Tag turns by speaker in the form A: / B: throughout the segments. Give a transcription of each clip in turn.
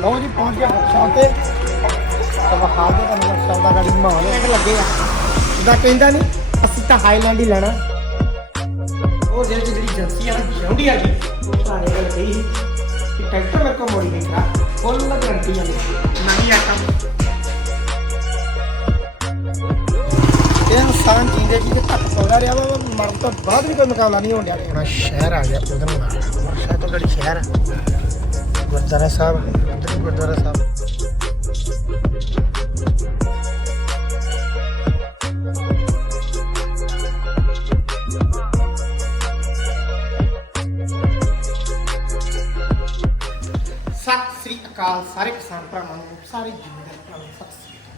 A: ਲਓ ਜੀ, ਪਹੁੰਚ ਗਿਆ ਵਰਕਸ਼ਾਪ ਤੇ। ਤਾਂ ਵਿਖਾ ਦੇ ਤੁਹਾਨੂੰ ਵਰਕਸ਼ਾਪ ਦਾ ਗਾੜੀ ਮਾਹੌਲ ਐਂਡ ਲੱਗੇ ਆ। ਕਹਿੰਦਾ ਨਹੀਂ ਅਸੀਂ ਤਾਂ ਹਾਈਲੈਂਡ ਹੀ ਲੈਣਾ। ਉਹ ਜਿਹੜੀ ਜਿਹੜੀ ਏਜੰਸੀ ਆ ਨਾ ਆ ਜੀ, ਉਹ ਪੁਰਾਣੇ ਗੱਲ ਕਹੀ ਕਿ ਟਰੈਕਟਰ ਮੇਰੇ ਕੋਲ ਮੋਡੀਫਾਈ ਕਰਾ ਫੁੱਲ ਗਾਰੰਟੀ ਆ ਨਹੀਂ ਆ ਕੰਮ। ਇਹ ਇਨਸਾਨ ਜੀਂਦੇ ਜੀ ਦੇ ਘੱਟ ਸੌਦਾ ਰਿਹਾ ਵਾ ਮਰਨ ਤੋਂ ਬਾਅਦ ਵੀ ਕੋਈ ਮੁਕਾਬਲਾ ਨਹੀਂ ਹੋਣ ਡਿਆ। ਸ਼ਹਿਰ ਆ ਗਿਆ, ਉਧਰ ਨੂੰ ਸ਼ਹਿਰ ਤੋਂ ਗੜੀ ਸ਼ਹਿਰ ਆ। ਗੁਰਦੁਆਰਾ ਸਾਹਿਬ। ਉਧਰ ਗੁਰਦੁਆਰਾ ਸਾਹਿਬ। ਸਤਿ ਸ੍ਰੀ ਅਕਾਲ ਸਾਰੇ ਕਿਸਾਨ ਭਰਾਵਾਂ ਨੂੰ, ਸਾਰੇ ਜ਼ਿਮੀਂਦਾਰ ਭਰਾਵਾਂ, ਸਤਿ ਸ੍ਰੀ ਅਕਾਲ।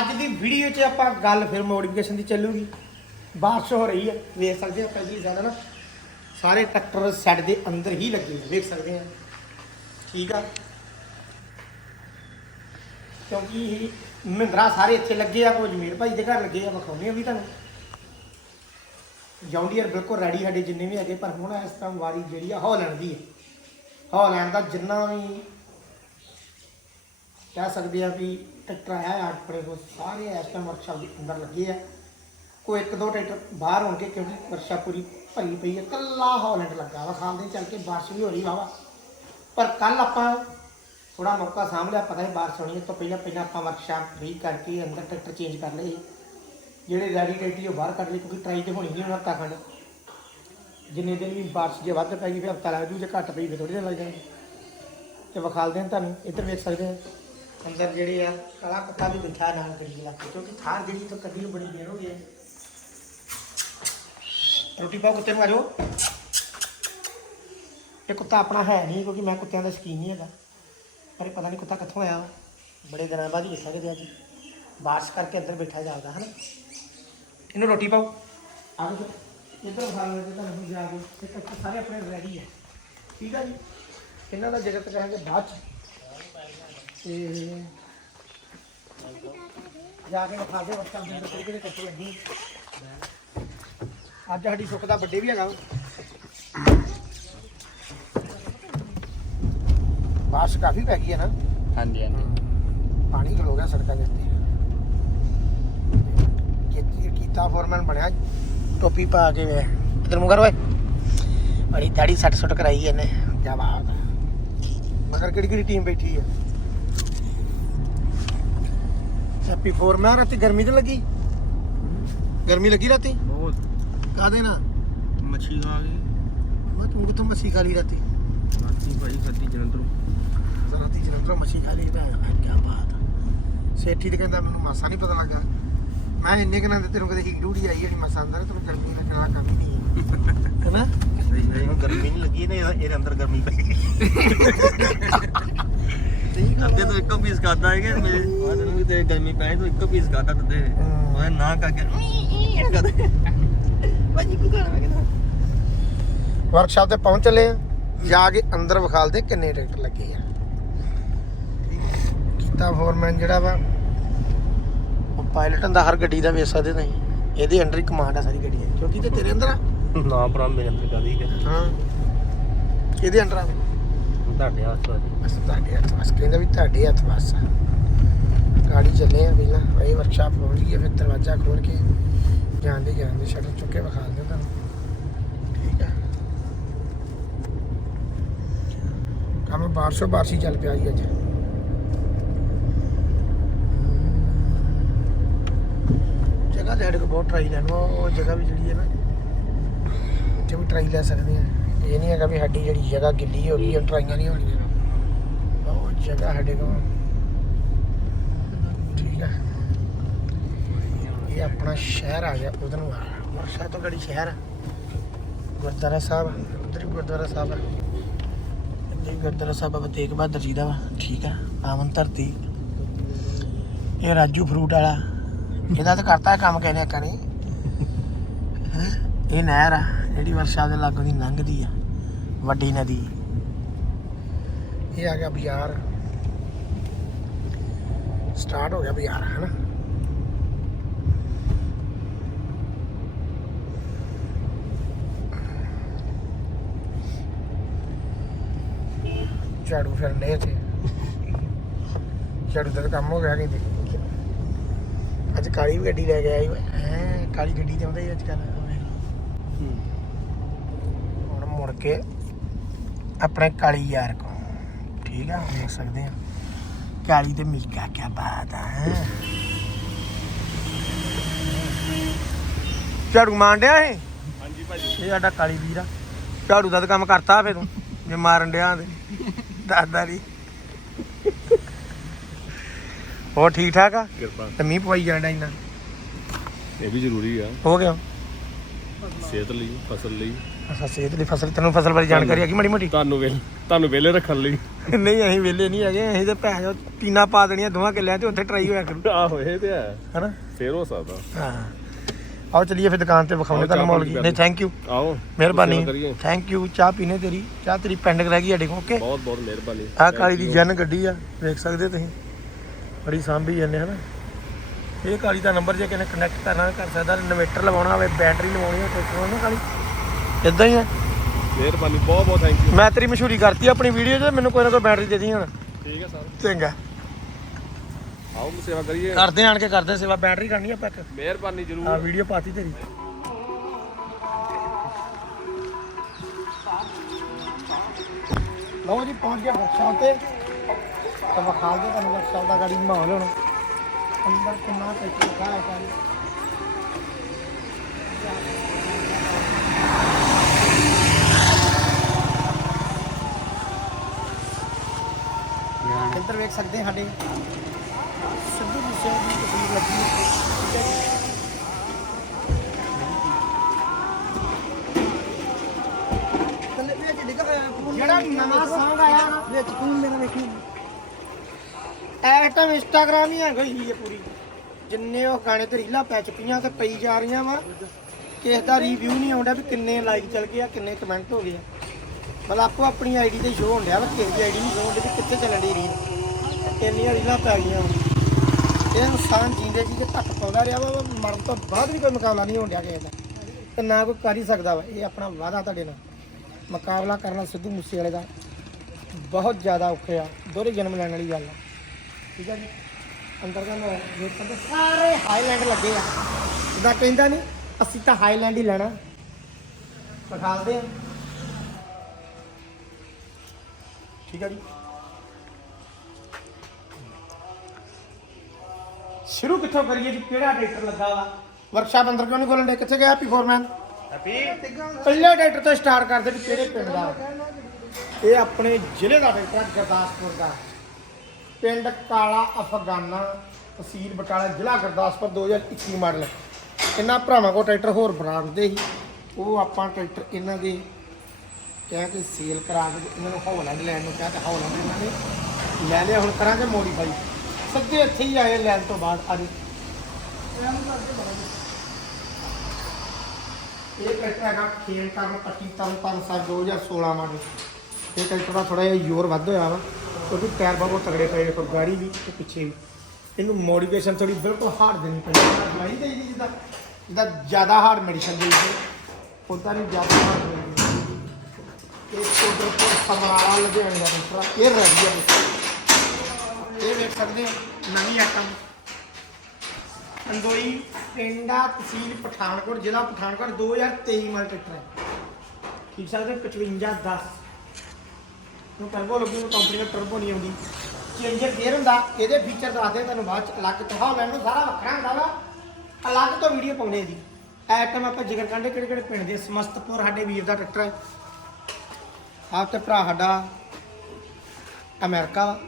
A: ਅੱਜ ਦੀ ਵੀਡੀਓ 'ਚ ਆਪਾਂ ਗੱਲ ਫਿਰ ਮੋਡੀਫਿਕੇਸ਼ਨ ਦੀ ਚੱਲੂਗੀ। ਬਾਰਿਸ਼ ਹੋ ਰਹੀ ਹੈ, ਵੇਖ ਸਕਦੇ ਆ ਪਹਿਲੀ ਜ਼ਿਆਦਾ ਨਾ। ਸਾਰੇ ਟਰੈਕਟਰ ਸੈੱਟ ਦੇ ਅੰਦਰ ਹੀ ਲੱਗੇ ਹੋਏ ਵੇਖ ਸਕਦੇ ਆ। ਠੀਕ ਆ? ਕਿਉਂਕਿ ਮਹਿੰਦਰਾ ਸਾਰੇ ਇੱਥੇ ਲੱਗੇ ਆ ਕੋਈ ਜਮੀਰ ਭਾਈ ਦੇ ਘਰ ਲੱਗੇ ਆ, ਵਿਖਾਉਣੇ ਆ ਵੀ ਤੁਹਾਨੂੰ। ਜੌਂਡੀਅਰ ਬਿਲਕੁਲ ਰੈਡੀ ਸਾਡੇ ਜਿੰਨੇ ਵੀ ਹੈਗੇ, ਪਰ ਹੁਣ ਇਸ ਤਰ੍ਹਾਂ ਵਾਰੀ ਜਿਹੜੀ ਆ, ਹੌਲੈਂਡ ਦੀ ਹੈ ਹੌਲੈਂਡ ਦਾ ਜਿੰਨਾ ਵੀ ਕਹਿ ਸਕਦੇ ਆ ਵੀ ਟਰੈਕਟਰ ਹੈ ਆਪਣੇ ਕੋਲ ਸਾਰੇ ਇਸ ਟਾਈਮ ਵਰਕਸ਼ਾਪ ਦੇ ਅੰਦਰ ਲੱਗੇ ਆ। ਕੋਈ ਇੱਕ ਦੋ ਟਰੈਕਟਰ ਬਾਹਰ ਹੋਣਗੇ, ਕਿਉਂਕਿ ਵਰਕਸ਼ਾਪ ਪੂਰੀ ਭਰੀ ਪਈ ਹੈ ਕੱਲਾ ਹਾਲੈਂਡ ਲੱਗਾ ਵਾ ਖਾਲ ਦੇ, ਚੱਲ ਕੇ ਬਾਰਿਸ਼ ਵੀ ਹੋ ਰਹੀ ਵਾਵਾ ਪਰ ਕੱਲ ਆਪਾਂ ਥੋੜਾ ਮੌਕਾ ਸਾਂਭ ਲਿਆ, ਪਤਾ ਹੀ ਬਾਰਿਸ਼ ਹੋਣੀ ਹੈ ਤੋਂ ਪਹਿਲਾਂ ਪਹਿਲਾਂ ਆਪਾਂ ਵਰਕਸ਼ਾਪ ਫ੍ਰੀ ਕਰਕੇ ਅੰਦਰ ਟਰੈਕਟਰ ਚੇਂਜ ਕਰ ਲਏ। ਜਿਹੜੇ ਰੈਡੀ ਟਰੈਕਟਰ ਉਹ ਬਾਹਰ ਕੱਢ ਲਈ ਕਿਉਂਕਿ ਟਰਾਈ ਤੇ ਹੋਣੀ ਨਹੀਂ ਹੁਣ ਹਫ਼ਤਾ ਖੰਡ। ਜਿੰਨੇ ਦਿਨ ਵੀ ਬਾਰਿਸ਼ ਜੇ ਵੱਧ ਪੈ ਗਈ, ਫਿਰ ਹਫ਼ਤਾ ਲੱਗ ਜੂ, ਜੇ ਘੱਟ ਪਈ, ਫਿਰ ਥੋੜੇ ਦਿਨ ਲੱਗ ਜਾਣਗੇ ਤੇ ਵਿਖਾਲਦੇ ਹਾਂ ਤੁਹਾਨੂੰ, ਇੱਧਰ ਵੇਖ ਸਕਦੇ ਆ ਅੰਦਰ ਜਿਹੜੇ ਆ ਕਲਾ ਕੁੱਤਾ ਵੀ ਬਿਠਾ ਨਾਲ ਗੱਡੀ ਲਾ ਕਿਉਂਕਿ ਥਾਰ ਜਿਹੜੀ ਤੋਂ ਕੱਢੀ ਨੂੰ ਬੜੀ ਦੇਰ ਹੋ ਗਈ ਹੈ। ਰੋਟੀ ਪਾਓ, ਕੁੱਤੇ ਨੂੰ ਆ ਜਾਓ। ਇਹ ਕੁੱਤਾ ਆਪਣਾ ਹੈ ਨਹੀਂ, ਕਿਉਂਕਿ ਮੈਂ ਕੁੱਤਿਆਂ ਦਾ ਸ਼ਕੀਨ ਨਹੀਂ ਹੈਗਾ। ਪਰ ਇਹ ਪਤਾ ਨਹੀਂ ਕੁੱਤਾ ਕਿੱਥੋਂ ਆਇਆ ਬੜੇ ਦਿਨਾਂ ਬਾਅਦ ਹੀ ਵੇਖਿਆ ਕਿਤੇ ਅੱਜ। ਬਾਰਿਸ਼ ਕਰਕੇ ਅੰਦਰ ਬੈਠਾ ਜਾਂਦਾ ਹੈ ਨਾ ਇਹਨੂੰ ਰੋਟੀ ਪਾਓ। ਆ ਜਾਓ ਇੱਧਰ ਖਾ ਲਓ ਤੇ ਤੁਹਾਨੂੰ ਜਾ ਕੇ। ਤੇ ਕੱਚੇ ਸਾਰੇ ਆਪਣੇ ਰੈਡੀ ਹੈ ਠੀਕ ਹੈ ਜੀ? ਇਹਨਾਂ ਦਾ ਜਗਤ ਕਰਾਂਗੇ ਬਾਅਦ ਚ। ਤੇ ਜਾ ਕੇ ਖਾ ਦੇ ਵਕਤਾਂ ਦੇ ਕਿਹੜੇ ਕਿਹੜੇ ਲੱਗੀ ਅੱਜ ਸਾਡੀ ਸੁੱਕ ਦਾ ਵੱਡੇ ਵੀ ਹੈਗਾ। ਬਾਰਿਸ਼ ਕਾਫੀ ਪੈ ਗਈ ਹੈ ਨਾ। ਹਾਂਜੀ ਹਾਂਜੀ। ਪਾਣੀ ਖਲੋ ਗਿਆ ਸੜਕਾਂ ਦੇ ਉੱਤੇ। ਕੀਤੀ ਕੀਤਾ ਫੋਰਮੈਨ ਬਣਿਆ ਟੋਪੀ ਪਾ ਕੇ ਵੇ। ਇਧਰ ਮੁਗਰ ਓਏ? ਬੜੀ ਦਾੜੀ ਸੱਟ ਸੁੱਟ ਕਰਾਈ ਇਹਨੇ। ਕੀ ਬਾਤ ਹੈ ਮਗਰ ਕਿਹੜੀ ਕਿਹੜੀ ਟੀਮ ਬੈਠੀ ਹੈ ਹੈਪੀ ਫੋਰਮੈਨ ਰਾਤੀ ਗਰਮੀ ਤੇ ਲੱਗੀ। ਗਰਮੀ ਲੱਗੀ ਰਾਤੀ? ਬਹੁਤ। ਕਾਦੇ ਨਾ ਮੱਛੀ ਖਾ ਗਈ ਮੈਂ ਤੂੰ ਕਿਥੋਂ ਮੱਛੀ ਖਾ ਲਈ ਰਾਤੀ? ਰਾਤੀ ਭਾਈ ਖੱਤੀ ਜਲੰਧਰੋਂ। ਰਾਤੀ ਜਲੰਧਰੋਂ ਮੱਛੀ ਖਾ ਲਈ ਭੈਣ ਕੀ ਬਾਤ ਸੇਠੀ ਤੇ ਕਹਿੰਦਾ ਮੈਨੂੰ ਮਾਸਾ ਨਹੀਂ ਪਤਾ ਲੱਗਾ। ਮੈਂ ਇੰਨੇ ਕਿਨਾਂ ਦੇ ਤੈਨੂੰ ਕਦੇ ਹੀਟ ਹੂੜੀ ਆਈ ਜਿਹੜੀ ਮਾਸਾ ਅੰਦਰ ਤੈਨੂੰ ਗਰਮੀ ਦਾ ਕਿਹੜਾ ਕੰਮ ਹੀ ਨਹੀਂ ਹੈ ਹੈਨਾ? ਸਹੀ ਸਹੀ ਗਰਮੀ ਨਹੀਂ ਲੱਗੀ ਨੇ ਇਹਦੇ ਅੰਦਰ ਗਰਮੀ ਪੈ ਗਈ। ਅੱਧੇ ਤੋਂ ਇੱਕੋ ਪੀਸ ਖਾਦਾ ਹੈ ਕਿ ਮੇਰੇ? ਬਾਅਦ ਨੂੰ ਵੀ ਤੇ ਗਰਮੀ ਪੈ ਤੂੰ ਇੱਕੋ ਪੀਸ ਖਾਦਾ ਦੁੱਧੇ ਹਾਂ। ਮੈਂ ਨਾ ਭਾਜੀ ਕੋ ਖਾਣਾ ਮੈਂ ਕਹਿੰਦਾ ਵਰਕਸ਼ਾਪ ਤੇ ਪਹੁੰਚ ਚਲੇ ਆ। ਜਾ ਕੇ ਅੰਦਰ ਵਿਖਾਲਦੇ ਕਿੰਨੇ ਟਰੈਕਟਰ ਲੱਗੇ ਆ। ਕੀਤਾ ਫੋਰਮੈਨ ਜਿਹੜਾ ਵਾ ਉਹ ਪਾਇਲਟ ਦਾ ਹਰ ਗੱਡੀ ਦਾ ਵੇਚ ਸਕਦੇ ਨਹੀਂ। ਇਹਦੇ ਅੰਡਰ ਹੀ ਕਮਾਂਡ ਆ ਸਾਰੀ ਗੱਡੀਆਂ ਕਿਉਂਕਿ ਤੇ ਤੇਰੇ ਅੰਦਰ ਆ। ਨਾ ਭਰਾ ਮੇਰੇ ਅੰਦਰ ਕਦੀ ਕਿ ਹਾਂ। ਇਹਦੇ ਅੰਡਰ ਆ। ਤੁਹਾਡੇ ਹੱਥ ਵਾਲੀ ਬਸ ਤੁਹਾਡੇ ਹੱਥ ਵਸ ਕਹਿੰਦਾ ਵੀ ਤੁਹਾਡੇ ਹੱਥ ਵਸ ਆ। ਗਾੜੀ ਚੱਲੇ ਆ ਪਹਿਲਾਂ। ਇਹ ਵਰਕਸ਼ਾਪ ਪਹੁੰਚ ਗਈ ਫਿਰ ਦਰਵਾਜ਼ਾ ਖੋਲ ਕੇ ਜਾਂਦੇ ਜਾਂਦੇ ਸ਼ਟਰ ਚੁੱਕ ਕੇ ਵਿਖਾ ਦਿੰਦਾ ਤੁਹਾਨੂੰ। ਠੀਕ ਆ। ਕੰਮ ਬਾਰਸ਼ੋ ਬਾਰਸ਼ੀ ਚੱਲ ਪਿਆ ਜੀ ਅੱਜ। ਜਗ੍ਹਾ ਲੈਣ ਕੋ ਬਹੁਤ ਟਰਾਈ ਲੈਣ ਉਹ ਜਗ੍ਹਾ ਵੀ ਜਿਹੜੀ ਹੈ ਨਾ ਇੱਥੇ ਵੀ ਟਰਾਈ ਲੈ ਸਕਦੇ ਆ ਇਹ ਨਹੀਂ ਹੈਗਾ ਵੀ ਸਾਡੀ ਜਿਹੜੀ ਜਗ੍ਹਾ ਗਿੱਲੀ ਹੋ ਗਈ ਹੈ ਟਰਾਈਆਂ ਨਹੀਂ ਹੋਣੀਆਂ। ਉਹ ਜਗ੍ਹਾ ਸਾਡੇ ਕੋਲ ਠੀਕ ਆ ਇਹ ਆਪਣਾ ਸ਼ਹਿਰ ਆ ਗਿਆ ਉਧਰ ਨੂੰ ਆ। ਵਰਸ਼ਾ ਤੋਂ ਗੜੀ ਸ਼ਹਿਰ ਆ। ਗੁਰਦੁਆਰਾ ਸਾਹਿਬ, ਉਧਰ ਗੁਰਦੁਆਰਾ ਸਾਹਿਬ ਹੈ ਇਹ ਗੁਰਦੁਆਰਾ ਸਾਹਿਬ ਬਾਬਾ ਤੇਗ ਬਹਾਦਰ ਜੀ ਦਾ ਵਾ। ਠੀਕ ਆ, ਪਾਵਨ ਧਰਤੀ। ਇਹ ਰਾਜੂ ਫਰੂਟ ਵਾਲਾ। ਇਹਦਾ ਤਾਂ ਕਰਤਾ ਕੰਮ ਕਹਿੰਦੇ ਆਪਾਂ ਨੇ ਹੈਂ? ਇਹ ਨਹਿਰ ਆ, ਜਿਹੜੀ ਵਰਸ਼ਾ ਦੇ ਲਾਗੋਂ ਦੀ ਲੰਘਦੀ ਆ, ਵੱਡੀ ਨਦੀ। ਇਹ ਆ ਗਿਆ ਬਾਜ਼ਾਰ। ਸਟਾਰਟ ਹੋ ਗਿਆ ਬਾਜ਼ਾਰ, ਹਨਾ? ਝਾੜੂ ਫਿਰਨ ਦੇ ਇੱਥੇ। ਝਾੜੂ ਦਾ ਤਾਂ ਕੰਮ ਹੋ ਗਿਆ ਕਹਿੰਦੇ ਅੱਜ ਕਾਲੀ ਵੀ ਗੱਡੀ ਲੈ ਕੇ ਆਈ ਹੈ ਕਾਲੀ ਗੱਡੀ ਤੇ ਆਉਂਦਾ ਹੀ ਅੱਜ ਕੱਲ ਹੁਣ ਮੁੜ ਕੇ ਆਪਣੇ ਕਾਲੀ ਯਾਰ ਕੋ ਠੀਕ ਆ ਦੇਖ ਸਕਦੇ ਆ। ਕਾਲੀ ਤੇ ਮਿਲਕਾ ਕੀ ਬਾਤ ਹੈ। ਝਾੜੂ ਮਾਰਨ ਡਿਆ ਇਹ? ਹਾਂਜੀ ਭਾਜੀ। ਇਹ ਸਾਡਾ ਕਾਲੀ ਵੀਰ ਆ। ਝਾੜੂ ਦਾ ਤਾਂ ਕੰਮ ਕਰਤਾ ਫੇ ਤੂੰ ਜੇ ਮਾਰਨ ਡਿਆ ਤੇ। ਦਾਦਾ ਦੀ ਹੋਰ ਠੀਕ ਠਾਕ ਆ? ਕਿਰਪਾ। ਤੇ ਮੀਂਹ ਪਵਾਈ ਜਾਂਦਾ ਇੰਨਾ? ਇਹ ਵੀ ਜ਼ਰੂਰੀ ਆ। ਹੋ ਗਿਆ। ਸਿਹਤ ਲਈ ਫਸਲ ਲਈ। ਅਸਾਂ ਸਿਹਤ ਲਈ ਫਸਲ ਤੈਨੂੰ ਫਸਲ ਬਾਰੇ ਜਾਣਕਾਰੀ ਹੈਗੀ ਮਾੜੀ ਮੋਟੀ ਤੁਹਾਨੂੰ ਵੇਲ ਤੁਹਾਨੂੰ ਵੇਲੇ ਰੱਖਣ ਲਈ। ਨਹੀਂ ਅਸੀਂ ਵਿਹਲੇ ਨਹੀਂ ਹੈਗੇ ਅਸੀਂ ਤੇ ਭੈਣ ਚੋ ਟੀਨਾ ਪਾ ਦੇਣੀਆਂ ਦੋਵਾਂ ਕਿੱਲਿਆਂ ਤੇ ਉੱਥੇ ਟਰਾਈ ਹੋਇਆ ਕਰੂ। ਆਹੋ ਇਹ ਤੇ ਹੈ। ਹਨਾ? ਫੇਰ ਹੋ ਸਕਦਾ। ਹਾਂ। ਆਓ ਚਲਿਏ ਫਿਰ ਦੁਕਾਨ ਤੇ ਵਿਖਾਉਣੇ ਤੁਹਾਨੂੰ ਮੌਲ ਨਹੀਂ ਥੈਂਕ ਯੂ ਆਓ ਮਿਹਰਬਾਨੀ। ਥੈਂਕ ਯੂ ਚਾਹ ਪੀਨੇ ਤੇਰੀ। ਚਾਹ ਤੇਰੀ ਪਿੰਡ ਰਹਿ ਗਈ ਸਾਡੇ ਕੋਲ ਓਕੇ ਬਹੁਤ ਬਹੁਤ ਮਿਹਰਬਾਨੀ। ਆਹ ਕਾਲੀ ਦੀ ਜਨ ਗੱਡੀ ਆ ਵੇਖ ਸਕਦੇ ਤੁਸੀਂ? ਬੜੀ ਸਾਂਭੀ ਜਾਂਦੇ ਹਨਾ? ਇਹ ਕਾਲੀ ਦਾ ਨੰਬਰ ਜੇ ਕਿਨੇ ਕਨੈਕਟ ਕਰਨਾ ਕਰ ਸਕਦਾ ਇਨਵੇਟਰ ਲਵਾਉਣਾ ਹੋਵੇ ਬੈਟਰੀ ਲਵਾਉਣੀ ਹੋਵੇ ਟਰੈਕਟਰ ਨਾ ਕਾਲੀ? ਇਦਾਂ ਹੀ ਆ। ਮਿਹਰਬਾਨੀ ਬਹੁਤ ਬਹੁਤ ਥੈਂਕ ਯੂ ਮੈਂ ਤੇਰੀ ਮਸ਼ਹੂਰੀ ਕਰਤੀ ਆਪਣੀ ਵੀਡੀਓ 'ਚ ਮੈਨੂੰ ਕੋਈ ਨਾ ਕੋਈ ਬੈਟਰੀ ਦੇ ਦੀ ਹੁਣ। ਠੀਕ ਹੈ ਸਰ ਚੰਗਾ। ਆਓ ਸੇਵਾ ਕਰੀਏ। ਕਰਦੇ ਆਣ ਕੇ ਕਰਦੇ ਸੇਵਾ ਬੈਟਰੀ ਕਰਨੀ ਆਪਾਂ ਇੱਕ। ਮਿਹਰਬਾਨੀ ਆ ਜ਼ਰੂਰ ਵੀਡੀਓ ਪਾਤੀ ਤੇਰੀ। ਲਓ ਜੀ ਪਹੁੰਚ ਗਿਆ ਵਰਕਸ਼ਾਪ ਤੇ। ਤਾਂ ਵਿਖਾ ਦੇ ਤੁਹਾਨੂੰ ਵਰਕਸ਼ਾਪ ਦਾ ਗਾੜੀ ਮਾਹੌਲ ਹੁਣ। ਅੰਦਰ ਕਿੰਨਾ ਟਰੈਕਟਰ ਲੱਗਾ ਹੈ ਸਾਰੀ। ਇੱਧਰ ਵੇਖ ਸਕਦੇ ਹਾਂ ਸਾਡੇ। ਸਿੱਧੂ ਮੂਸੇ ਦੀ ਤਸਵੀਰ ਲੱਗੀ ਹੈ ਠੀਕ ਹੈ ਜੀ ਥੱਲੇ ਵਿੱਚ ਡਿੱਗਾ ਹੋਇਆ ਫੋਨ ਜਿਹੜਾ ਨਵਾਂ ਸੌਂਗ ਆਇਆ ਨਾ ਵਿੱਚ ਫੋਨ ਮੇਰਾ ਵੇਖੀ। ਐ ਟਾਈਮ ਇੰਸਟਾਗ੍ਰਾਮ ਹੀ ਪੂਰੀ। ਜਿੰਨੇ ਉਹ ਗਾਣੇ ਤੇ ਰੀਲਾਂ ਪੈ ਚੁੱਕੀਆਂ ਤੇ ਪਈ ਜਾ ਰਹੀਆਂ ਵਾ। ਕਿਸੇ ਦਾ ਰਿਵਿਊ ਨਹੀਂ ਆਉਂਦਾ ਵੀ ਕਿੰਨੇ ਲਾਈਕ ਚੱਲ ਗਏ ਆ ਕਿੰਨੇ ਕਮੈਂਟ ਹੋ ਗਏ ਆ। ਮਤਲਬ ਆਪੋ ਆਪਣੀ ਆਈਡੀ ਤੇ ਸ਼ੋਅ ਹੁੰਦਿਆ ਵਾ ਕਿਸੇ ਦੀ ਆਈਡੀ ਨਹੀਂ ਸ਼ੋਅ ਹੁੰਦੀ ਵੀ ਕਿੱਥੇ ਚੱਲਣ ਦੀ ਰੀਲ। ਇੰਨੀਆਂ ਰੀਲਾਂ ਪੈ ਗਈਆਂ ਵਾ ਇਨਸਾਨ ਜੀਂਦੇ ਜੀ ਤੇ ਧੱਕ ਪਾਉਂਦਾ ਰਿਹਾ ਵਾ ਮਰਨ ਤੋਂ ਬਾਅਦ ਵੀ ਕੋਈ ਮੁਕਾਬਲਾ ਨਹੀਂ ਹੋਣ ਡਿਆ ਕਿਸੇ ਦਾ। ਤੇ ਨਾ ਕੋਈ ਕਰ ਹੀ ਸਕਦਾ ਵਾ, ਇਹ ਆਪਣਾ ਵਾਅਦਾ ਤੁਹਾਡੇ ਨਾਲ। ਮੁਕਾਬਲਾ ਕਰਨਾ ਸਿੱਧੂ ਮੂਸੇ ਵਾਲੇ ਦਾ ਬਹੁਤ ਜ਼ਿਆਦਾ ਔਖੇ ਆ, ਦੋਹਰੇ ਜਨਮ ਲੈਣ ਵਾਲੀ ਗੱਲ ਆ। ਠੀਕ ਆ ਜੀ? ਅੰਦਰ ਦਾ ਲੋਕ ਵੇਖ ਸਕਦੇ, ਸਾਰੇ ਹਾਈਲੈਂਡ ਲੱਗੇ ਆ। ਜਿੱਦਾਂ ਕਹਿੰਦਾ ਨਹੀਂ ਅਸੀਂ ਤਾਂ ਹਾਈਲੈਂਡ ਹੀ ਲੈਣਾ। ਪਖਾਲਦੇ ਆ। ਠੀਕ ਹੈ ਜੀ? ਸ਼ੁਰੂ ਕਿੱਥੋਂ ਕਰੀਏ ਜੀ? ਕਿਹੜਾ ਟਰੈਕਟਰ ਲੱਗਾ ਵਾ? ਵਰਕਸ਼ਾਪ ਅੰਦਰ ਕਿਉਂ ਨਹੀਂ ਖੋਲਣ ਦੇ ਕਿੱਥੇ ਗਿਆ ਹੈਪੀ ਫੋਰਮੈਨ ਹੈਪੀ? ਪਹਿਲੇ ਟਰੈਕਟਰ ਤੋਂ ਸਟਾਰਟ ਕਰਦੇ ਵੀ ਕਿਹੜੇ ਪਿੰਡ ਦਾ। ਇਹ ਆਪਣੇ ਜ਼ਿਲ੍ਹੇ ਦਾ ਟਰੈਕਟਰ ਗੁਰਦਾਸਪੁਰ ਦਾ। ਪਿੰਡ ਕਾਲਾ ਅਫਗਾਨਾ ਤਹਿਸੀਲ ਬਟਾਲਾ ਜ਼ਿਲ੍ਹਾ ਗੁਰਦਾਸਪੁਰ 2021 ਮਾਡਲ। ਇਹਨਾਂ ਭਰਾਵਾਂ ਕੋਲ ਟਰੈਕਟਰ ਹੋਰ ਬਰਾਂਡ ਦੇ ਸੀ। ਉਹ ਆਪਾਂ ਟਰੈਕਟਰ ਇਹਨਾਂ ਦੇ ਕਹਿ ਕੇ ਸੇਲ ਕਰਾ ਕੇ ਇਹਨਾਂ ਨੂੰ ਹੌਲੈਂਡ ਲੈਣ ਨੂੰ ਕਿਹਾ ਤੇ ਹੌਲੈਂਡ ਇਹਨਾਂ ਨੇ ਲੈ ਲਿਆ ਹੁਣ ਕਰਾਂਗੇ ਮੋਡੀਫਾਈ ਸਿੱਧੇ ਇੱਥੇ ਹੀ ਆਏ ਲੈਣ ਤੋਂ ਬਾਅਦ ਅੱਜ ਇਹ ਟਰੈਕਟਰ ਹੈਗਾ ਖੇਲ ਕਰਨ ਪੱਟੀ ਤਰਨ ਤਰਨ ਸਾਹਿਬ 2016 ਮਾਡਲ ਇਹ ਟਰੈਕਟਰ ਦਾ ਥੋੜਾ ਜਿਹਾ ਜ਼ੋਰ ਵੱਧ ਹੋਇਆ ਵਾ। ਕਿਉਂਕਿ ਟਾਇਰ ਬਹੁਤ ਤਗੜੇ ਪਏ ਨੇ ਗਾੜੀ ਵੀ ਤੇ ਪਿੱਛੇ ਵੀ। ਇਹਨੂੰ ਮੋਡੀਫਿਕੇਸ਼ਨ ਥੋੜੀ ਬਿਲਕੁਲ ਹਾਰਡ ਦੇਣੀ ਪੈਂਦੀ ਹੈ। ਦਵਾਈ ਦੇ ਦੀ ਜਿੱਦਾਂ ਜਿੱਦਾਂ ਜ਼ਿਆਦਾ ਹਾਰਡ ਮੈਡੀਸਨ ਦੇ ਉਦਾਂ ਨਹੀਂ ਜ਼ਿਆਦਾ ਹਾਰਡ ਇਹ ਕੋਡਰ ਤੋਂ ਸਮਰਾਲਾ ਲੁਧਿਆਣੇ ਦਾ ਟਰੈਕਟਰ ਇਹ ਰਹਿ ਗਿਆ ਇਹ ਵੇਖ ਸਕਦੇ ਹੋ। ਨਵੀਂ ਆਈਟਮ। ਅੰਦੋਈ। ਪਿੰਡਾ ਤਹਿਸੀਲ ਪਠਾਨਕੋਟ, ਜ਼ਿਲ੍ਹਾ ਪਠਾਨਕੋਟ 2023 ਮਾਡਲ ਟਰੈਕਟਰ ਹੈ। ਠੀਕ ਸਕਦੇ 55 10 ਨੂੰ ਟਰਬੋ ਲੱਗੂ ਨੂੰ ਕੰਪਨੀ ਦਾ ਟਰਬੋ ਨਹੀਂ ਆਉਂਦੀ। ਚੇਂਜਰ ਗੇਅਰ ਹੁੰਦਾ, ਇਹਦੇ ਫੀਚਰ ਦੱਸਦੇ ਤੁਹਾਨੂੰ ਬਾਅਦ ਚ ਅਲੱਗ ਤੋਂ। ਹਾਲੈਂਡ ਨੂੰ ਸਾਰਾ ਵੱਖਰਾ ਹੁੰਦਾ ਵਾ। ਅਲੱਗ ਤੋਂ ਵੀਡੀਓ ਪਾਉਣੇ ਦੀ ਆਈਟਮ ਆਪਾਂ ਜ਼ਿਕਰ ਕਰਦੇ ਕਿਹੜੇ ਕਿਹੜੇ ਪਿੰਡ ਦੇ ਸਮਸਤਪੁਰ ਸਾਡੇ ਵੀਰ ਦਾ ਟਰੈਕਟਰ ਹੈ। ਆਪ ਤੇ ਭਰਾ ਸਾਡਾ ਅਮਰੀਕਾ ਵਾ।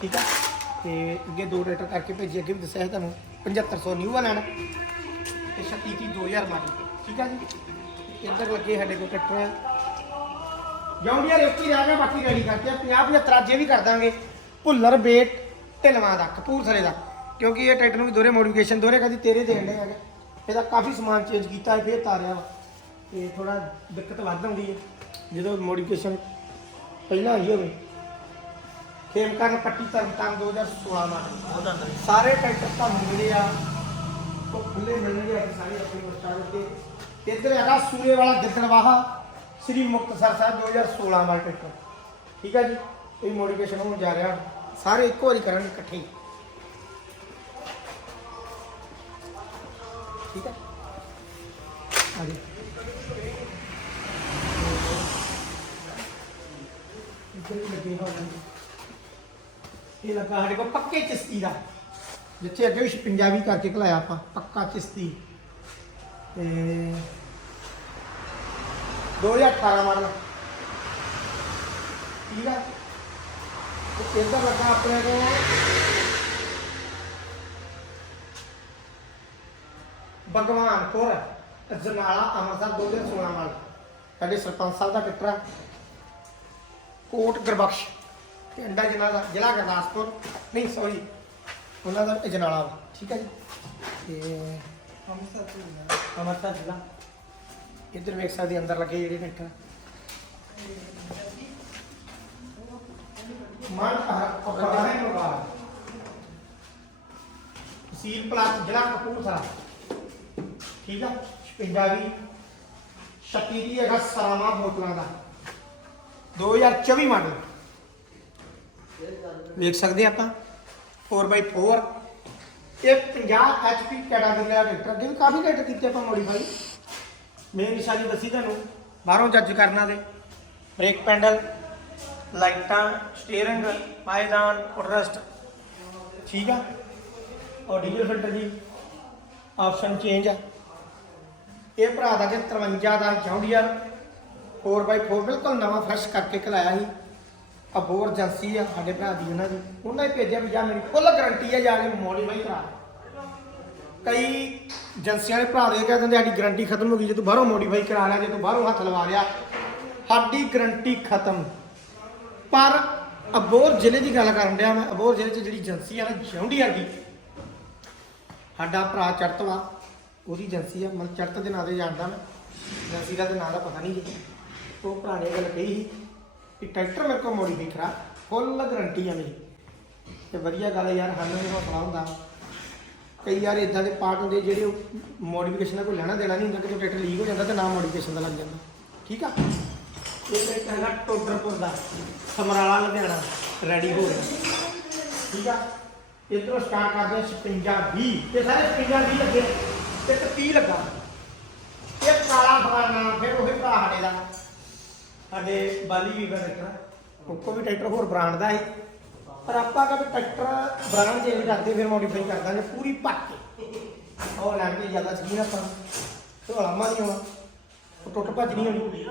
A: ਠੀਕ ਆ? ਤੇ ਅੱਗੇ ਦੋ ਟਰੈਕਟਰ ਕਰਕੇ ਭੇਜੀ, ਅੱਗੇ ਵੀ ਦੱਸਿਆ ਸੀ ਤੁਹਾਨੂੰ 7500 ਨਿਊ ਲੈਣਾ। ਤੇ 36 2000 ਮਾਡਲ, ਠੀਕ ਆ ਜੀ? ਇੱਧਰ ਲੱਗੇ ਸਾਡੇ ਕੋਲ ਟਰੈਕਟਰ ਜੌਂਡੀਆ ਰੇਕੀ ਰਹਿ ਗਿਆ, ਬਾਕੀ ਰੈਡੀ ਕਰਤੇ ਆ। 50 75 ਅੱਜ ਵੀ ਕਰ ਦਾਂਗੇ। ਭੁੱਲਰ ਬੇਟ ਢਿਲਵਾਂ ਦਾ, ਕਪੂਰਥਲੇ ਦਾ। ਕਿਉਂਕਿ ਇਹ ਟਰੈਕਟਰ ਨੂੰ ਵੀ ਦੋਰੇ ਮੋਡੀਫਿਕੇਸ਼ਨ ਦੋਰੇ ਕਦੀ ਤੇਰੇ ਦੇਣ ਦੇ ਹੈਗੇ। ਇਹਦਾ ਕਾਫੀ ਸਮਾਨ ਚੇਂਜ ਕੀਤਾ ਹੈ, ਫੇਰ ਤਾਰਿਆ ਵਾ। ਤੇ ਥੋੜਾ ਦਿੱਕਤ ਵੱਧ ਆਉਂਦੀ ਹੈ। ਜਦੋਂ ਮੋਡੀਫਿਕੇਸ਼ਨ ਪਹਿਲਾਂ ਆਈ ਹੋਵੇ ਖੇਮ ਕਰਨ ਪੱਟੀ ਤਰਨਤਾਰਨ 2016 ਮਾਡਲ ਸਾਰੇ ਟਰੈਕਟਰ ਤੁਹਾਨੂੰ ਮਿਲੇ ਆ ਉਹ ਖੁੱਲੇ ਮਿਲਣਗੇ ਅੱਜ ਸਾਰੇ ਆਪਣੀ ਵਰਕਸ਼ਾਪ ਤੇ ਇੱਧਰ ਹੈਗਾ ਸੂਰੇ ਵਾਲਾ ਗਿੱਦੜਵਾਹਾ ਸ੍ਰੀ ਮੁਕਤਸਰ ਸਾਹਿਬ 2016 ਮਾਡਲ ਟਰੈਕਟਰ ਠੀਕ ਹੈ ਜੀ? ਕੋਈ ਮੋਡੀਫਿਕੇਸ਼ਨ ਹੋਣ ਜਾ ਰਿਹਾ। ਸਾਰੇ ਇੱਕੋ ਵਾਰੀ ਕਰਾਂਗੇ ਇਕੱਠੇ। ਠੀਕ ਹੈ ਆ ਜੀ। ਇੱਥੇ ਵੀ ਲੱਗੇ ਨੇ ਇਹ ਲੱਗਾ ਸਾਡੇ ਕੋਲ ਪੱਕੇ ਚਿਸ਼ਤੀ ਦਾ। ਜਿੱਥੇ ਅੱਗੇ ਵੀ ਪੰਜਾਬੀ ਕਰਕੇ ਘਲਾਇਆ ਆਪਾਂ, ਪੱਕਾ ਚਿਸ਼ਤੀ। ਤੇ 2018 ਮਾਡਲ। ਠੀਕ ਆ? ਤੇ ਇੱਧਰ ਲੱਗਾ ਆਪਣੇ ਕੋਲ ਭਗਵਾਨਪੁਰ ਜਨਾਲਾ ਅੰਮ੍ਰਿਤਸਰ 2016 ਮਾਡਲ। ਸਾਡੇ ਸਰਪੰਚ ਸਾਹਿਬ ਦਾ ਟਿੱਟਰਾ ਕੋਟ ਗੁਰਬਖਸ਼। ਪਿੰਡਾ ਜਿਨ੍ਹਾਂ ਦਾ ਜ਼ਿਲ੍ਹਾ ਗੁਰਦਾਸਪੁਰ। ਨਹੀਂ ਸੌਰੀ ਉਹਨਾਂ ਦਾ ਜਨਾਲਾ ਵਾ, ਠੀਕ ਹੈ ਜੀ? ਤੇ ਅੰਮ੍ਰਿਤਸਰ ਜ਼ਿਲ੍ਹਾ। ਇੱਧਰ ਵੇਖ ਸਕਦੇ ਅੰਦਰ ਲੱਗੇ ਜਿਹੜੇ ਟਰੈਕਟਰ ਮਨ ਪਕੜਾਣੇ ਮੋਬਾਈਲ ਤਹਿਸੀਲ ਪਲਾਸ ਜ਼ਿਲ੍ਹਾ ਕਪੂਰਥਲਾ। ਠੀਕ ਆ? ਪੰਜਾਬੀ ਛੱਤੀ ਦੀ ਹੈਗਾ ਸਰਾਮਾ ਬੋਤਲਾਂ ਦਾ। 2024 ਮਾਡਲ। ਵੇਖ ਸਕਦੇ ਆਪਾਂ? 4x4 ਇਹ 50 HP ਕੈਟਾਗਰੀ ਦਾ ਟਰੈਕਟਰ ਅੱਗੇ ਵੀ ਕਾਫੀ ਟਰੈਕਟਰ ਕੀਤੇ ਆਪਾਂ ਮੋਡੀਫਾਈ ਮੇਨ ਨਿਸ਼ਾਨੀ ਦੱਸੀ ਤੁਹਾਨੂੰ, ਬਾਹਰੋਂ ਜੱਜ ਕਰਨਾ ਦੇ ਬ੍ਰੇਕ ਪੈਡਲ ਲਾਈਟਾਂ ਸਟੀਅਰਿੰਗ ਪਾਇਦਾਨ ਫੁੱਟਰੈਸਟ ਠੀਕ ਆ? ਔਰ ਡੀਜ਼ਲ ਫਿਲਟਰ ਜੀ ਆਪਸ਼ਨ ਚੇਂਜ ਆ। ਇਹ ਭਰਾ ਦਾ ਕਿ 53 ਦਾ ਜੌਂਡੀਅਰ। 4x4 ਬਿਲਕੁਲ ਨਵਾਂ ਫਰੈਸ਼ ਕਰਕੇ ਖਲਾਇਆ ਸੀ। ਅਬੋਰ ਏਜੰਸੀ ਆ, ਸਾਡੇ ਭਰਾ ਦੀ ਉਹਨਾਂ ਦੀ। ਉਹਨਾਂ ਹੀ ਭੇਜਿਆ ਵੀ ਜਾ ਮੇਰੀ ਫੁੱਲ ਗਾਰੰਟੀ ਆ, ਜਾ ਕੇ ਮੋਡੀਫਾਈ ਕਰਾ ਕਈ ਏਜੰਸੀਆਂ ਦੇ ਭਰਾ ਦੇ ਕਹਿ ਦਿੰਦੇ ਸਾਡੀ ਗਾਰੰਟੀ ਖਤਮ ਹੋ ਗਈ, ਜੇ ਤੂੰ ਬਾਹਰੋਂ ਮੋਡੀਫਾਈ ਕਰਾ ਲਿਆ, ਜੇ ਤੂੰ ਬਾਹਰੋਂ ਹੱਥ ਲਵਾ ਲਿਆ, ਸਾਡੀ ਗਾਰੰਟੀ ਖਤਮ। ਪਰ ਅਬੋਰ ਜ਼ਿਲ੍ਹੇ ਦੀ ਗੱਲ ਕਰਨ ਡਿਆ ਮੈਂ ਅਬੋਰ ਜ਼ਿਲ੍ਹੇ 'ਚ ਜਿਹੜੀ ਏਜੰਸੀ ਆ ਨਾ ਜੌਂਡੀਅਰ ਦੀ ਸਾਡਾ ਭਰਾ ਚੜਤ ਵਾ ਉਹਦੀ ਏਜੰਸੀ ਆ ਮਨ ਚੜਤ ਦੇ ਨਾਂ ਤੇ ਜਾਣਦਾ ਮੈਂ ਏਜੰਸੀ ਦਾ ਤੇ ਨਾਂ ਦਾ ਪਤਾ ਨਹੀਂ ਜੀ। ਉਹ ਭਰਾ ਨੇ ਇਹ ਗੱਲ ਕਹੀ ਸੀ ਕਿ ਟਰੈਕਟਰ ਮੇਰੇ ਕੋਲ ਮੋਡੀਫਾਈ ਕਰਾ ਫੁੱਲ ਗਰੰਟੀ ਆ ਮੇਰੀ ਤੇ ਵਧੀਆ ਗੱਲ ਯਾਰ ਸਾਨੂੰ ਵੀ ਹੌਸਲਾ ਹੁੰਦਾ। ਕਈ ਯਾਰ ਇਦਾਂ ਦੇ ਪਾਰਟ ਹੁੰਦੇ ਜਿਹੜੇ ਮੋਡੀਫਿਕੇਸ਼ਨ ਦਾ ਕੋਈ ਲੈਣਾ ਦੇਣਾ ਨਹੀਂ ਹੁੰਦਾ ਕਿ ਟਰੈਕਟਰ ਲੀਕ ਹੋ ਜਾਂਦਾ ਤੇ ਨਾ ਮੋਡੀਫਿਕੇਸ਼ਨ ਦਾ ਲੱਗ ਜਾਂਦਾ। ਠੀਕ ਆ? ਇਹ ਟਰੈਕਟਰ ਹੈਗਾ ਟੋਡਰਪੁਰ ਦਾ, ਸਮਰਾਲਾ, ਲੁਧਿਆਣਾ ਰੈਡੀ ਹੋ ਗਿਆ ਠੀਕ ਆ? ਇਧਰੋਂ ਸਟਾਰਟ ਕਰਦੇ ਹਾਂ 56 20 ਤੇ ਸਾਰੇ 56 20 ਲੱਗੇ। ਤੇ ਇੱਕ 30 ਲੱਗਾ। ਇਹ ਕਾਲਾ ਫਲਾਣਾ ਫਿਰ ਉਹੀ ਭਰਾ ਸਾਡੇ ਦਾ। ਸਾਡੇ ਬਾਲੀ ਵੀ ਦਾ ਟਰੈਕਟਰ ਵੀ ਟਰੈਕਟਰ ਹੋਰ ਬ੍ਰਾਂਡ ਦਾ ਹੈ ਪਰ ਆਪਾਂ ਕਦੇ ਟਰੈਕਟਰ ਬ੍ਰਾਂਡ ਚੇਂਜ ਕਰਦੇ, ਫਿਰ ਮੋਡੀਫਾਈ ਕਰ ਦਾਂਗੇ ਪੂਰੀ ਭੱਟ ਕੇ। ਉਹ ਲੱਗ ਕੇ ਜ਼ਿਆਦਾ ਸਕੀਨ ਆਪਾਂ। ਢੋਲਾਮਾ ਨਹੀਂ ਹੋਣਾ ਉਹ ਟੁੱਟ ਭੱਜ ਨਹੀਂ ਹੋਣੀ।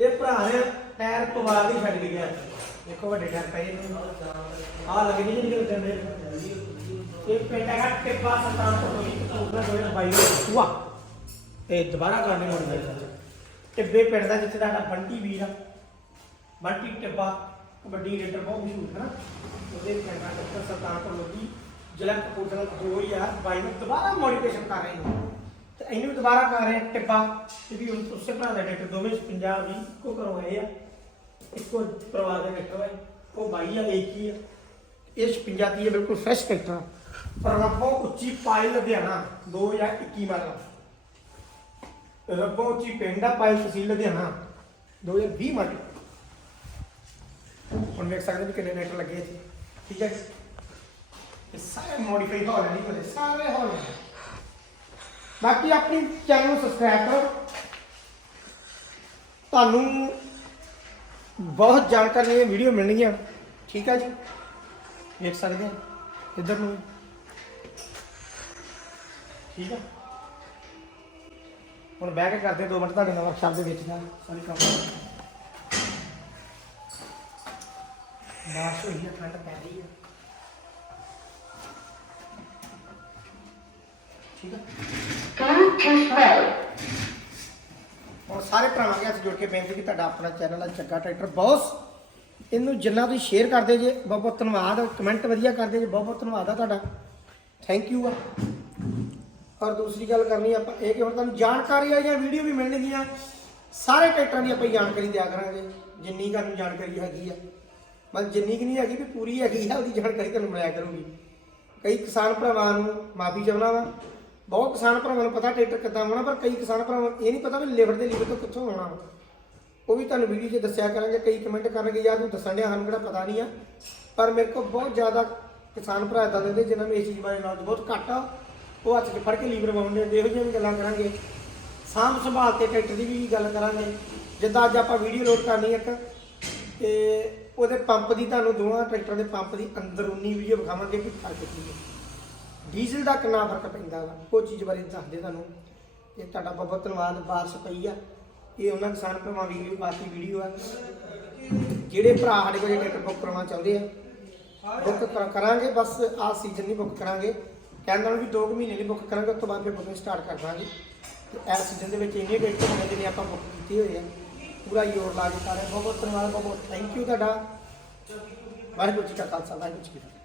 A: ਇਹ ਭਰਾ ਨੇ ਟਾਇਰ ਪਵਾ ਕੇ ਛੱਡ ਗਿਆ। ਦੇਖੋ ਵੱਡੇ ਟਾਇਰ ਪਏ ਆ ਲੱਗ ਨਹੀਂ ਨਿਕਲ ਜਾਂਦੇ ਇਹ ਪਿੰਡ ਹੈਗਾ ਟਿੱਬਾ ਸਤਾਨ ਤੋਂ ਇੱਕ ਪੂਰਾ ਦੋ ਹਜ਼ਾਰ ਬਾਈ ਵਿੱਚ ਇਹ ਦੁਬਾਰਾ ਕਰਨੇ ਹੋਣੀ ਚਾਹੀਦੀ ਟਿੱਬੇ ਪਿੰਡ ਦਾ ਜਿੱਥੇ ਤੁਹਾਡਾ ਬੰਟੀ ਵੀਰ ਆ। ਬੰਟੀ ਟਿੱਬਾ, ਕਬੱਡੀ ਰੇਡਰ ਬਹੁਤ ਮਸ਼ਹੂਰ ਹੈ ਨਾ। ਉਹਦੇ ਪਿੰਡ ਦਾ ਟਿੱਬਾ ਸਤਾਨ ਤੋਂ ਲੱਗੀ ਜ਼ਿਲ੍ਹਾ ਕਪੂਰਥਲਾ 2022 ਵਿੱਚ ਦੁਬਾਰਾ ਮੋਡੀਫਿਕੇਸ਼ਨ ਕਰ ਰਹੇ ਨੇ। ਤੇ ਇਹਨੂੰ ਵੀ ਦੁਬਾਰਾ ਕਰ ਰਹੇ ਟਿੱਬਾ। ਇਹ ਵੀ ਉਸੇ ਭਰਾ ਦਾ ਡਾਕਟਰ ਦੋਵੇਂ 50 ਵੀ ਇੱਕੋ ਕਰਵਾਏ ਆ। ਇੱਕੋ ਪਰਿਵਾਰ ਦੇ ਡਾਕਟਰ ਹੈ ਉਹ ਬਾਈ ਆ, ਇੱਕ ਹੀ ਆ। ਇਹ 56 ਦੀ ਬਿਲਕੁਲ ਫਰੈਸ਼ ਟਰੈਕਟਰ ਪਰ ਰੱਬੋਂ ਉੱਚੀ ਪਾਇਲ ਲੁਧਿਆਣਾ 2021 ਮਾਡਲ ਰੱਬੋਂ ਪਿੰਡ ਆ, ਪਾਇਲ ਤਹਿਸੀਲ ਲੁਧਿਆਣਾ 2020 ਮਾਡਲ। ਹੁਣ ਵੇਖ ਸਕਦੇ ਵੀ ਕਿੰਨੇ ਨੈਟ ਲੱਗੇ ਇੱਥੇ, ਠੀਕ ਹੈ? ਜੀ? ਇਹ ਸਾਰੇ ਮੋਡੀਫਾਈ ਹੋ ਰਹੇ ਨਹੀਂ ਸਾਰੇ ਹੋ ਰਹੇ ਬਾਕੀ ਆਪਣੀ ਚੈਨਲ ਨੂੰ ਸਬਸਕ੍ਰਾਈਬ ਕਰੋ। ਤੁਹਾਨੂੰ ਬਹੁਤ ਜਾਣਕਾਰੀਆਂ ਵੀਡੀਓ ਮਿਲਣਗੀਆਂ, ਠੀਕ ਹੈ ਜੀ? ਵੇਖ ਸਕਦੇ ਆ ਇੱਧਰ ਨੂੰ ਠੀਕ ਹੈ? ਹੁਣ ਬਹਿ ਕੇ ਕਰਦੇ 2 ਮਿੰਟ ਤੁਹਾਡੇ ਨਾਲ ਵਰਕਸ਼ਾਪ ਦੇ ਵਿੱਚ ਦਾ ਸਾਰੀ ਕੰਮ ਬਾਰਿਸ਼ ਹੋਈ ਹੈ ਠੰਡ ਪੈ ਰਹੀ ਹੈ ਠੀਕ ਹੈ ਔਰ ਸਾਰੇ ਭਰਾਵਾਂ ਦੇ ਹੱਥ ਜੋੜ ਕੇ ਬੇਨਤੀ ਕਿ ਤੁਹਾਡਾ ਆਪਣਾ ਚੈਨਲ ਹੈ ਚੱਗਾ ਟਰੈਕਟਰ ਬੌਸ, ਇਹਨੂੰ ਜਿੰਨਾ ਤੁਸੀਂ ਸ਼ੇਅਰ ਕਰਦੇ ਜੇ ਬਹੁਤ ਬਹੁਤ ਧੰਨਵਾਦ। ਕਮੈਂਟ ਵਧੀਆ ਕਰਦੇ ਜੇ ਬਹੁਤ ਬਹੁਤ ਧੰਨਵਾਦ ਆ ਤੁਹਾਡਾ। ਥੈਂਕ ਯੂ ਆ। ਔਰ ਦੂਸਰੀ ਗੱਲ ਕਰਨੀ ਆਪਾਂ ਇਹ ਕਿ ਹੁਣ ਤੁਹਾਨੂੰ ਜਾਣਕਾਰੀ ਵਾਲੀਆਂ ਵੀਡੀਓ ਵੀ ਮਿਲਣਗੀਆਂ। ਸਾਰੇ ਟਰੈਕਟਰਾਂ ਦੀ ਆਪਾਂ ਜਾਣਕਾਰੀ ਦਿਆ ਕਰਾਂਗੇ, ਜਿੰਨੀ ਤੁਹਾਨੂੰ ਜਾਣਕਾਰੀ ਹੈਗੀ ਆ। ਮਤਲਬ ਜਿੰਨੀ ਕਿ ਨਹੀਂ ਹੈਗੀ ਵੀ ਪੂਰੀ ਹੈਗੀ ਆ, ਉਹਦੀ ਜਾਣਕਾਰੀ ਤੁਹਾਨੂੰ ਮਿਲਿਆ ਕਰੂਗੀ। ਕਈ ਕਿਸਾਨ ਭਰਾਵਾਂ ਨੂੰ ਮਾਫੀ ਚਾਹੁੰਦਾ ਵਾ। ਬਹੁਤ ਕਿਸਾਨ ਭਰਾਵਾਂ ਨੂੰ ਪਤਾ ਟਰੈਕਟਰ ਕਿੱਦਾਂ ਹੋਣਾ ਪਰ ਕਈ ਕਿਸਾਨ ਭਰਾਵਾਂ ਨੂੰ ਇਹ ਨਹੀਂ ਪਤਾ ਵੀ ਲਿਵਰ ਦੇ ਲੀਵਰ ਤੋਂ ਕਿੱਥੋਂ ਆਉਣਾ ਵਾ। ਉਹ ਵੀ ਤੁਹਾਨੂੰ ਵੀਡੀਓ 'ਚ ਦੱਸਿਆ ਕਰਾਂਗੇ, ਕਈ ਕਮੈਂਟ ਕਰਨਗੇ ਯਾਰ ਤੂੰ ਦੱਸਣ ਡਿਆ ਸਾਨੂੰ ਕਿਹੜਾ ਪਤਾ ਨਹੀਂ ਆ। ਪਰ ਮੇਰੇ ਕੋਲ ਬਹੁਤ ਜ਼ਿਆਦਾ ਕਿਸਾਨ ਭਰਾ ਇਦਾਂ ਦੇ ਨੇ ਜਿਨ੍ਹਾਂ ਨੂੰ ਇਸ ਚੀਜ਼ ਬਾਰੇ ਨੌਲੇਜ ਬਹੁਤ ਘੱਟ ਆ। ਉਹ ਹੱਥ 'ਚ ਫੜ ਕੇ ਲੀਵਰ ਵਾਉਂਦੇ ਇਹੋ ਜਿਹੀਆਂ ਵੀ ਗੱਲਾਂ ਕਰਾਂਗੇ। ਸਾਂਭ ਸੰਭਾਲ ਤੇ ਟਰੈਕਟਰ ਦੀ ਵੀ ਗੱਲ ਕਰਾਂਗੇ। ਜਿੱਦਾਂ ਅੱਜ ਆਪਾਂ ਵੀਡੀਓ ਲੋਡ ਕਰਨੀ ਇੱਕ, ਤੇ ਉਹਦੇ ਪੰਪ ਦੀ ਤੁਹਾਨੂੰ ਦੋਵਾਂ ਟਰੈਕਟਰ ਦੇ ਪੰਪ ਦੀ ਅੰਦਰੂਨੀ ਵੀਡੀਓ ਵਿਖਾਵਾਂਗੇ ਕਿ ਫ਼ਰਕ ਕੀ ਹੈ। ਡੀਜ਼ਲ ਦਾ ਕਿੰਨਾ ਫ਼ਰਕ ਪੈਂਦਾ ਵਾ, ਉਹ ਚੀਜ਼ ਬਾਰੇ ਦੱਸਦੇ ਤੁਹਾਨੂੰ। ਤੇ ਤੁਹਾਡਾ ਬਹੁਤ ਬਹੁਤ ਧੰਨਵਾਦ, ਬਾਰਿਸ਼ ਪਈ ਆ। ਇਹ ਉਹਨਾਂ ਕਿਸਾਨ ਭਰਾਵਾਂ ਵੀਡੀਓ ਵਾਸਤੇ ਵੀਡੀਓ ਆ। ਜਿਹੜੇ ਭਰਾ ਸਾਡੇ ਕੋਲ ਟਰੈਕਟਰ ਬੁੱਕ ਕਰਵਾਉਣਾ ਚਾਹੁੰਦੇ ਆ, ਬੁੱਕ ਕਰ- ਕਰਾਂਗੇ ਬਸ ਆ ਸੀਜ਼ਨ ਨਹੀਂ ਬੁੱਕ ਕਰਾਂਗੇ। ਕਹਿੰਦਾ ਵੀ 2 ਮਹੀਨੇ ਲਈ ਬੁੱਕ ਕਰਾਂਗੇ, ਉਸ ਤੋਂ ਬਾਅਦ ਫਿਰ ਬੁਕਿੰਗ ਸਟਾਰਟ ਕਰ ਦਾਂਗੇ। ਤੇ ਇਸ ਸੀਜ਼ਨ ਦੇ ਵਿੱਚ ਇੰਨੇ ਟਰੈਕਟਰ ਹੋਣੇ ਜਿਹਨੇ ਆਪਾਂ ਬੁੱਕ ਕੀਤੇ ਹੋਏ ਆ ਪੂਰਾ ਜ਼ੋਰ ਲਾ ਕੇ ਸਾਰੇ ਬਹੁਤ ਬਹੁਤ ਧੰਨਵਾਦ, ਬਹੁਤ ਬਹੁਤ ਥੈਂਕ ਯੂ ਤੁਹਾਡਾ। ਵਾਹਿਗੁਰੂ ਜੀ ਕਾ ਖਾਲਸਾ, ਵਾਹਿਗੁਰੂ ਜੀ ਕੀ ਫਤਿਹ।